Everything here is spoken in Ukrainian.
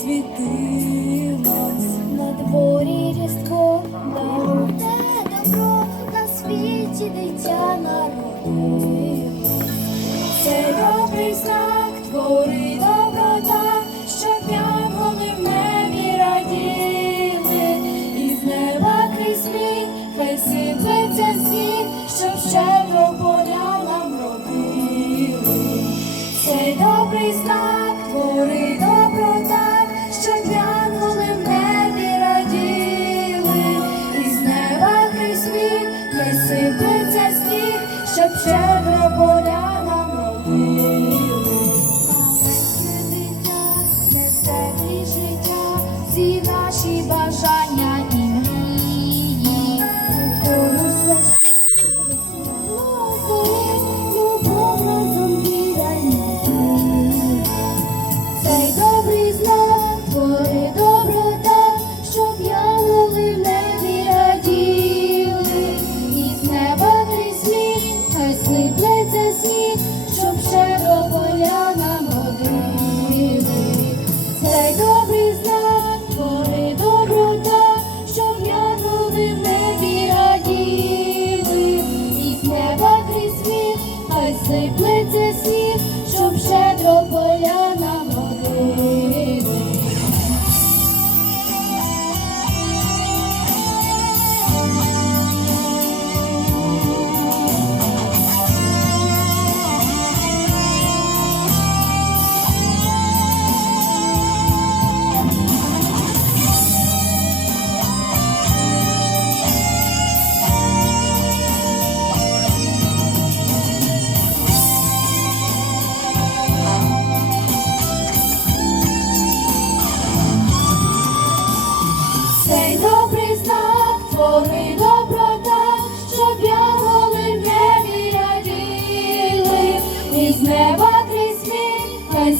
світилось на дворі різдво, народне добро на світі дитя народилось. Це добрий знак твори доброта, щоб янголи в небі раділи, і з неба крізь сміх, хай сиплеться сніг, щоб щедро поля нам родили. Це добрий знак твори доброта, червня боля на могилу. Маленьке дитя, несе життя, всі наші бажання. з неба крізь світ, хай